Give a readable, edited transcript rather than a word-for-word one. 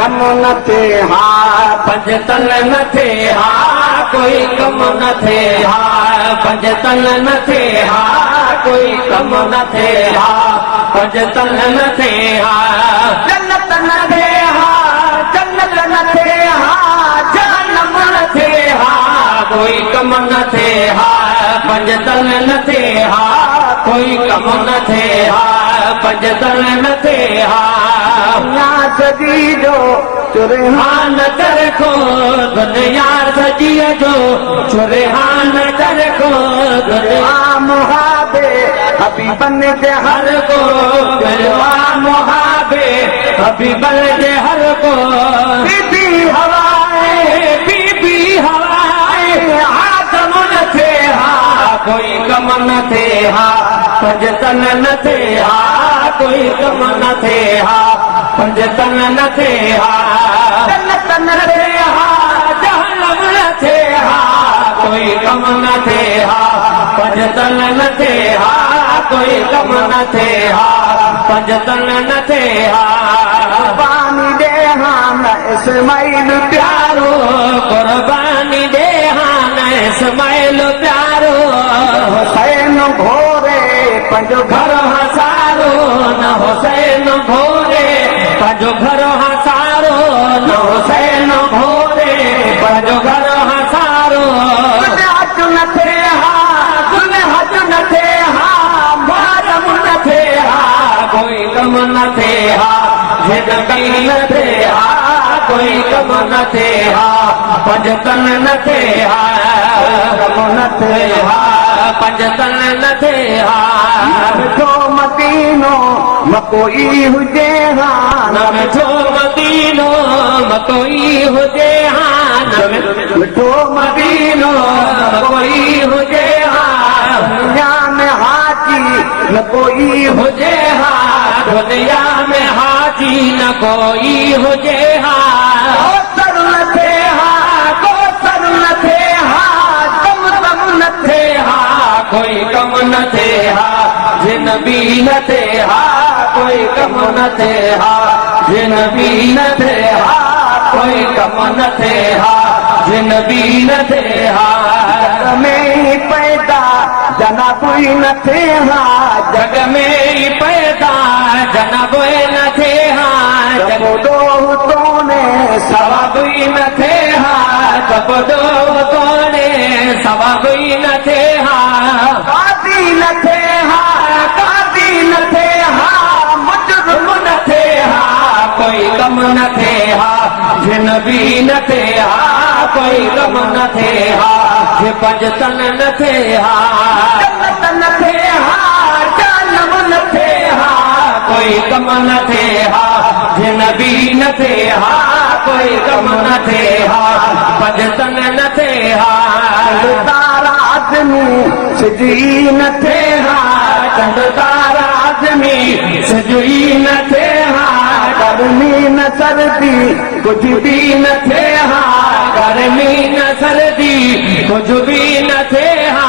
कम न थे हा पंज तन न थे हा कोई कम न थे हा पंज तन न थे हा कोई कम न थे हा पंज तन न थे हा जन्नत न थे हा जन्नत न थे हा जहन्नम न थे हा कोई कम न थे हा पंज तन न थे हा कोई कम न थे हा पंज तन न थे हा सजी जो चुरहान तरखो दुनिया सजी जो चुरहान तरखो दुनिया मुहाबे अभी बन के हर को बिलवा मुहाबे अभी बन के हर को बीबी हवाए आदम न थे हा कोई कम न थे हा पंज तन न थे हा कोई कम न थे हा पंज तन न थे हा जन्नत न थे हा जहन्नम न थे हा कोई कम न थे हा पंज तन न थे हा कोई कम न थे हा पंज तन न थे हा कुर्बानी दे हान इस्माइल प्यारो कुर्बानी दे हान इस्माइल प्यारो हुसैन भोरे पंजो घर हसारो न हुसैन भोरे पंजो घर हसारो न हुसैन भोरे पंजो घर हसारो हज न थे हा हज न थे हा मारम न थे हा कोई कम न थे हा जिन न थे हा कोई कम न थे हा पंज तन न थे हा कम न थे हा पंज तन न थे हा मिठो मदीनो मकोई हुजे हा न मिठो मदीनो मकोई हुजे हा न मिठो मदीनो मकोई हुजे हा दुनिया में हाजी न कोई हुजे हा दुनिया में हाजी न कोई हुजे हा कोसर न थे हा कोसर न थे हा कम कम न थे हा कोई कम न थे हा जिन भी न थे हा कोई कम न थे हा जिन भी न थे हा कोई कम न थे हा जिन भी न थे हा जग में ही पैदा जना कोई न थे हा जग में ही पैदा जना कोई न थे हा जब दो तोने सवा कोई न थे हा जब दो तोने सवा कोई न थे हा कादी न थे हा कादी न थे हा मुजरिम न थे हा कोई कम न थे हा जिन भी न थे हा कोई कम न थे हा जे पंज तन न थे हा जन्नत न थे हा जहन्नम न थे हा कोई कम न थे हा जिन भी न थे हा कोई कम न थे हा पंज तन न थे हा तारा आदमी सिजी न थे हा चंद तारा आदमी सिजी न थे हा गर्मी न सर्दी कुछ भी न थे हा गर्मी न सर्दी कुछ भी न थे हा।